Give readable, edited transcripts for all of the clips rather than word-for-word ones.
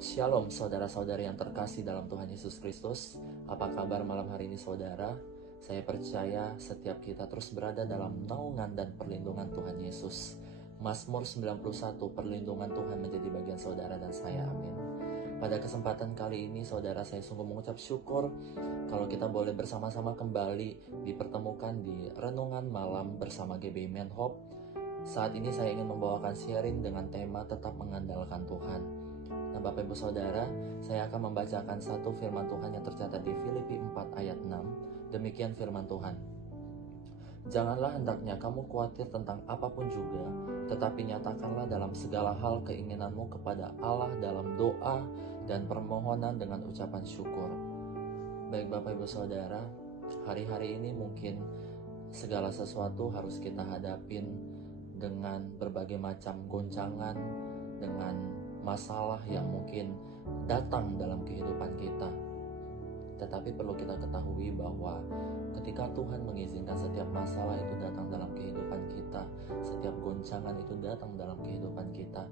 Shalom saudara-saudari yang terkasih dalam Tuhan Yesus Kristus. Apa kabar malam hari ini saudara? Saya percaya setiap kita terus berada dalam naungan dan perlindungan Tuhan Yesus. Mazmur 91, perlindungan Tuhan menjadi bagian saudara dan saya, amin. Pada kesempatan kali ini saudara, saya sungguh mengucap syukur kalau kita boleh bersama-sama kembali dipertemukan di Renungan Malam bersama GBI Men Hope. Saat ini saya ingin membawakan sharing dengan tema tetap mengandalkan Tuhan. Nah Bapak Ibu Saudara, saya akan membacakan satu firman Tuhan yang tercatat di Filipi 4 ayat 6. Demikian firman Tuhan. Janganlah hendaknya kamu khawatir tentang apapun juga, tetapi nyatakanlah dalam segala hal keinginanmu kepada Allah dalam doa dan permohonan dengan ucapan syukur. Baik Bapak Ibu Saudara, hari-hari ini mungkin segala sesuatu harus kita hadapin dengan berbagai macam goncangan, dengan masalah yang mungkin datang dalam kehidupan kita. Tetapi perlu kita ketahui bahwa ketika Tuhan mengizinkan setiap masalah itu datang dalam kehidupan kita, setiap goncangan itu datang dalam kehidupan kita,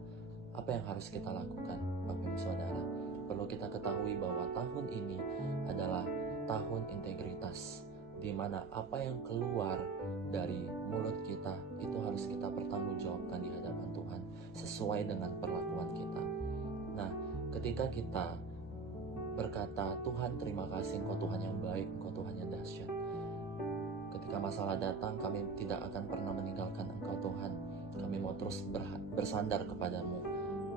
apa yang harus kita lakukan, Bapak Ibu Saudara? Perlu kita ketahui bahwa tahun ini adalah tahun integritas, di mana apa yang keluar dari mulut kita itu harus kita pertanggungjawabkan di hadapan Tuhan sesuai dengan perlakuan kita. Nah, ketika kita berkata, Tuhan terima kasih, Engkau Tuhan yang baik, Engkau Tuhan yang dahsyat. Ketika masalah datang, kami tidak akan pernah meninggalkan Engkau Tuhan. Kami mau terus bersandar kepadamu.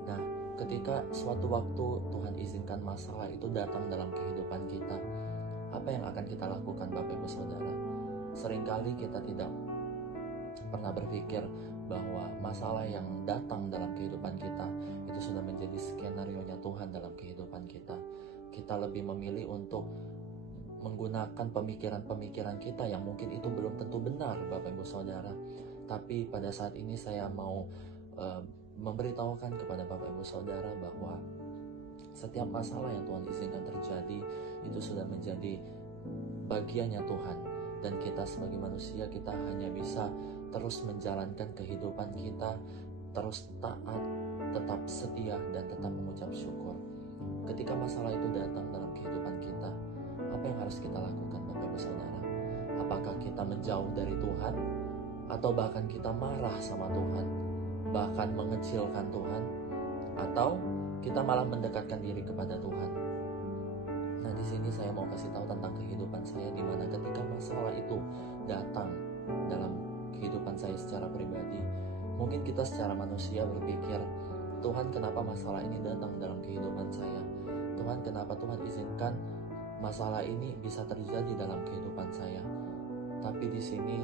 Nah, ketika suatu waktu Tuhan izinkan masalah itu datang dalam kehidupan kita, apa yang akan kita lakukan Bapak Ibu Saudara? Seringkali kita tidak pernah berpikir bahwa masalah yang datang dalam kehidupan kita itu sudah menjadi skenario-nya Tuhan dalam kehidupan kita. Kita lebih memilih untuk menggunakan pemikiran-pemikiran kita yang mungkin itu belum tentu benar Bapak Ibu Saudara. Tapi pada saat ini saya mau memberitahukan kepada Bapak Ibu Saudara bahwa setiap masalah yang Tuhan izinkan terjadi itu sudah menjadi bagiannya Tuhan. Dan kita sebagai manusia, kita hanya bisa terus menjalankan kehidupan kita, terus taat, tetap setia, dan tetap mengucap syukur. Ketika masalah itu datang dalam kehidupan kita, apa yang harus kita lakukan Bapak Ibu Saudara? Apakah kita menjauh dari Tuhan? Atau bahkan kita marah sama Tuhan? Bahkan mengecilkan Tuhan? Atau kita malah mendekatkan diri kepada Tuhan? Nah, di sini saya mau kasih tahu tentang kehidupan saya, di mana ketika masalah itu datang dalam kehidupan saya secara pribadi, mungkin kita secara manusia berpikir, Tuhan kenapa masalah ini datang dalam kehidupan saya? Tuhan kenapa Tuhan izinkan masalah ini bisa terjadi dalam kehidupan saya? Tapi di sini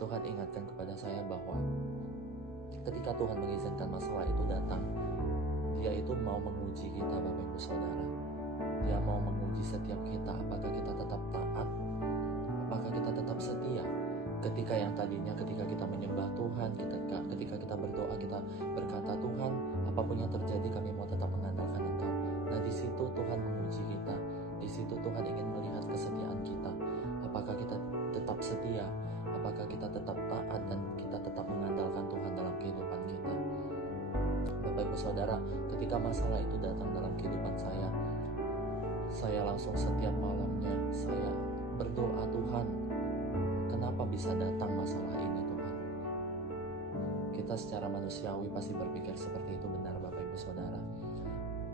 Tuhan ingatkan kepada saya bahwa ketika Tuhan mengizinkan masalah itu datang, Dia itu mau menguji kita Bapak Ibu Saudara. Dia mau menguji setiap kita, apakah kita tetap taat, apakah kita tetap setia. Ketika yang tadinya ketika kita menyembah Tuhan, ketika kita berdoa, kita berkata, Tuhan apapun yang terjadi kami mau tetap mengandalkan Engkau. Nah di situ Tuhan menguji kita, di situ Tuhan ingin melihat kesetiaan kita. Apakah kita tetap setia, apakah kita tetap taat, dan kita tetap mengandalkan Tuhan dalam kehidupan kita. Bapak Ibu Saudara, ketika masalah itu datang dalam kehidupan saya langsung setiap malamnya saya berdoa, Tuhan kenapa bisa datang masalah ini Tuhan? Kita secara manusiawi pasti berpikir seperti itu, benar Bapak Ibu Saudara.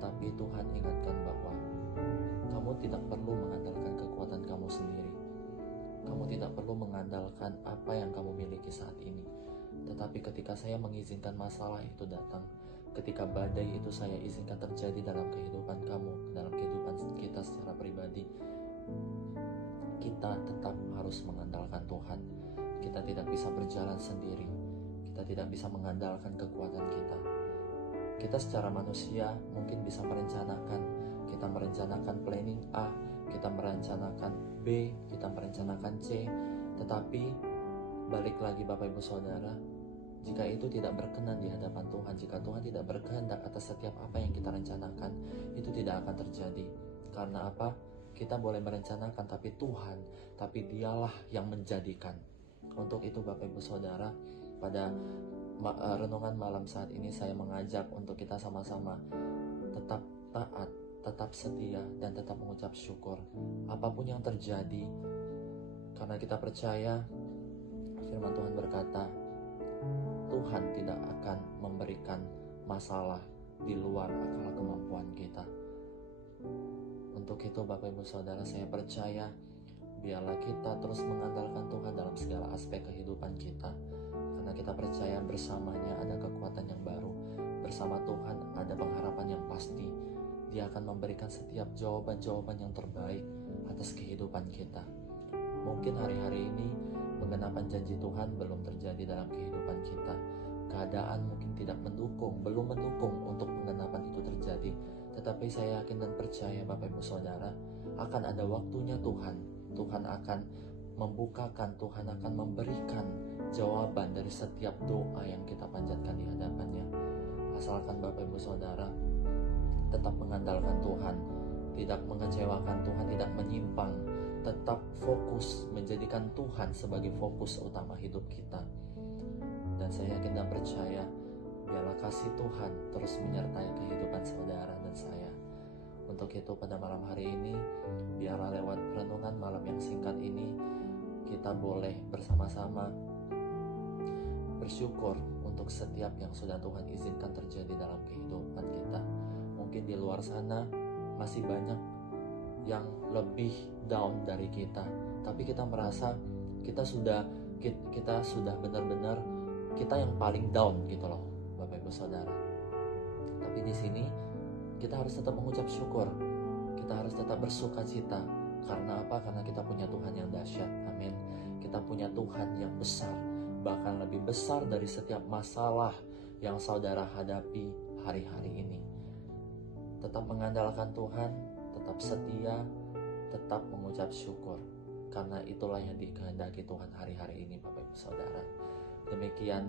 Tapi Tuhan ingatkan bahwa kamu tidak perlu mengandalkan kekuatan kamu sendiri. Kamu tidak perlu mengandalkan apa yang kamu miliki saat ini. Tetapi ketika saya mengizinkan masalah itu datang, ketika badai itu saya izinkan terjadi dalam kehidupan kamu, dalam kehidupan kita secara pribadi, kita tetap harus mengandalkan Tuhan. Kita tidak bisa berjalan sendiri. Kita tidak bisa mengandalkan kekuatan kita. Kita secara manusia mungkin bisa merencanakan. Kita merencanakan planning A, kita merencanakan B, kita merencanakan C. Tetapi balik lagi Bapak Ibu Saudara, jika itu tidak berkenan di hadapan Tuhan, jika Tuhan tidak berkehendak atas setiap apa yang kita rencanakan, itu tidak akan terjadi. Karena apa? Kita boleh merencanakan, tapi Dialah yang menjadikan. Untuk itu Bapak Ibu Saudara, pada renungan malam saat ini saya mengajak untuk kita sama-sama tetap taat, tetap setia, dan tetap mengucap syukur apapun yang terjadi. Karena kita percaya firman Tuhan berkata, Tuhan tidak akan memberikan masalah di luar akal kemampuan kita. Untuk itu Bapak Ibu Saudara, saya percaya biarlah kita terus mengandalkan Tuhan dalam segala aspek kehidupan kita. Karena kita percaya bersamanya ada kekuatan yang baru. Bersama Tuhan ada pengharapan yang pasti. Dia akan memberikan setiap jawaban-jawaban yang terbaik atas kehidupan kita. Mungkin hari-hari ini penggenapan janji Tuhan belum terjadi dalam kehidupan kita. Keadaan mungkin tidak belum mendukung untuk penggenapan itu terjadi. Tetapi saya yakin dan percaya Bapak Ibu Saudara, akan ada waktunya Tuhan. Tuhan akan membukakan, Tuhan akan memberikan jawaban dari setiap doa yang kita panjatkan di hadapannya. Asalkan Bapak Ibu Saudara tetap mengandalkan Tuhan, tidak mengecewakan Tuhan, tidak menyimpang, tetap fokus menjadikan Tuhan sebagai fokus utama hidup kita. Dan saya yakin dan percaya biarlah kasih Tuhan terus menyertai kehidupan saudara dan saya. Untuk itu pada malam hari ini, biarlah lewat renungan malam yang singkat ini, kita boleh bersama-sama bersyukur untuk setiap yang sudah Tuhan izinkan terjadi dalam kehidupan kita. Mungkin di luar sana masih banyak yang lebih down dari kita, tapi kita merasa kita sudah benar-benar kita yang paling down gitu loh Bapak Ibu Saudara. Tapi di sini kita harus tetap mengucap syukur, kita harus tetap bersuka cita. Karena apa? Karena kita punya Tuhan yang dahsyat. Amin. Kita punya Tuhan yang besar, bahkan lebih besar dari setiap masalah yang saudara hadapi hari-hari ini. Tetap mengandalkan Tuhan, tetap setia, tetap mengucap syukur. Karena itulah yang dikehendaki Tuhan hari-hari ini Bapak Ibu Saudara. Demikian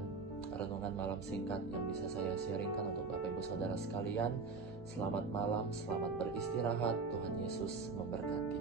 renungan malam singkat yang bisa saya sharingkan untuk Bapak Ibu Saudara sekalian. Selamat malam, selamat beristirahat. Tuhan Yesus memberkati.